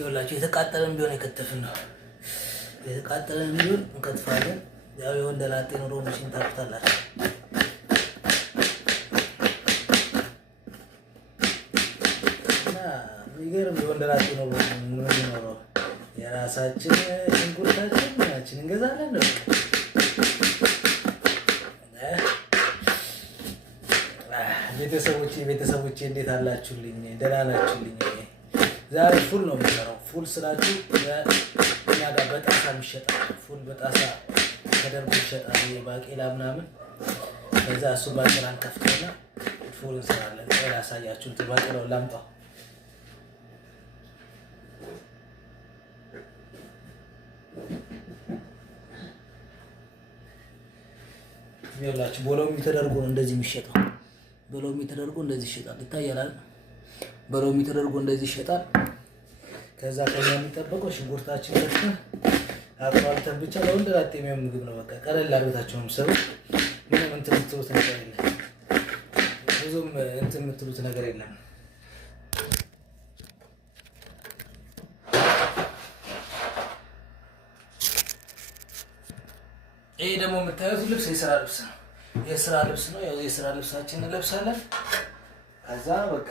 ይኸውላችሁ የተቃጠለን ቢሆን የከተፍን ነው። የተቃጠለን ቢሆን እንከትፋለን። ያው የወንደላጤ ኑሮ መቼም ታውቁታላችሁ። እና የሚገርም የወንደላጤ ኑሮ የምንኖረው የራሳችን ሽንኩርታችን ምናችን እንገዛለን ነው። ቤተሰቦቼ እንዴት አላችሁልኝ? ደህና ናችሁልኝ? ዛሬ ፉል ነው የምሰራው። ፉል ስላችሁ እኛ ጋር በጣሳ ይሸጣል። ፉል በጣሳ ተደርጎ ይሸጣል። ባቄላ ምናምን። ከዛ እሱ ባቄላን ከፍተና ፉል እንሰራለን። ያሳያችሁ ባቄላውን ላምጣው። ይኸውላችሁ በሎሚ ተደርጎ ነው እንደዚህ የሚሸጠው። በሎሚ ተደርጎ እንደዚህ ይሸጣል። ይታያል። በሎሚ ተደርጎ እንደዚህ ይሸጣል። ከዛ ከኛ የሚጠበቀው ሽንኩርታችን ከተን አጥራልተን ብቻ ለወንደላጤ የሚሆን ምግብ ነው። በቃ ቀለል አድርጋችሁ ነው የምትሰሩት። ምንም እንትን የምትሉት ነገር የለም። ብዙም እንትን የምትሉት ነገር የለም። ይሄ ደግሞ የምታዩት ልብስ የስራ ልብስ ነው። የስራ ልብስ ነው። ያው የስራ ልብሳችንን እንለብሳለን። ከዛ በቃ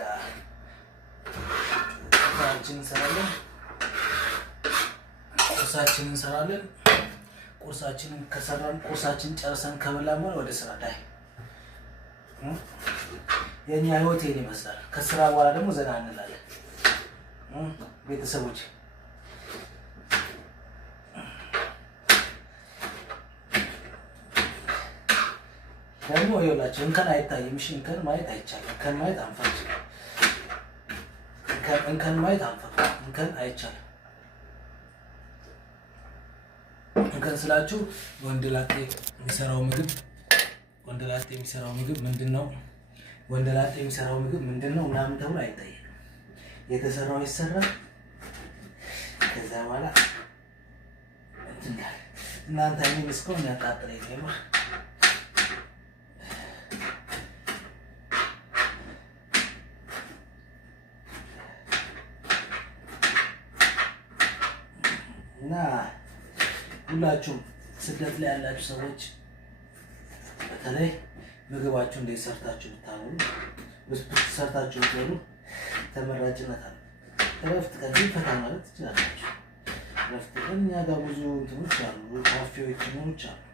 ቁርሳችንን እንሰራለን። ቁርሳችንን ከሰራን ቁርሳችንን ጨርሰን ከበላን ወደ ስራ ዳይ። የኛ ህይወት ይሄን ይመስላል። ከስራ በኋላ ደግሞ ዘና እንላለን ቤተሰቦች። ደግሞ ይኸውላችሁ እንከን አይታይም። እሺ እንከን ማየት አይቻልም። እንከን ማየት አንፈጭ። እንከን ማየት አንፈጭ። እንከን አይቻልም። እንከን ስላችሁ ወንደላጤ የሚሰራው ምግብ ምንድነው? ወንደላጤ የሚሰራው ምግብ ምንድነው ምናምን ተብሎ አይታይም። የተሰራው ይሰራል። ከዛ በኋላ እናንተ ምን እስከሆነ ያቃጥለኝ ነው። እና ሁላችሁም ስደት ላይ ያላችሁ ሰዎች በተለይ ምግባችሁ እንዴት ሰርታችሁ ብትበሉ ተመራጭነት አለ። እረፍት ቀን ፈታ ማለት ትችላላችሁ። እረፍት ቀን እኛ ጋር ብዙ እንትኖች አሉ፣ ካፌዎች አሉ።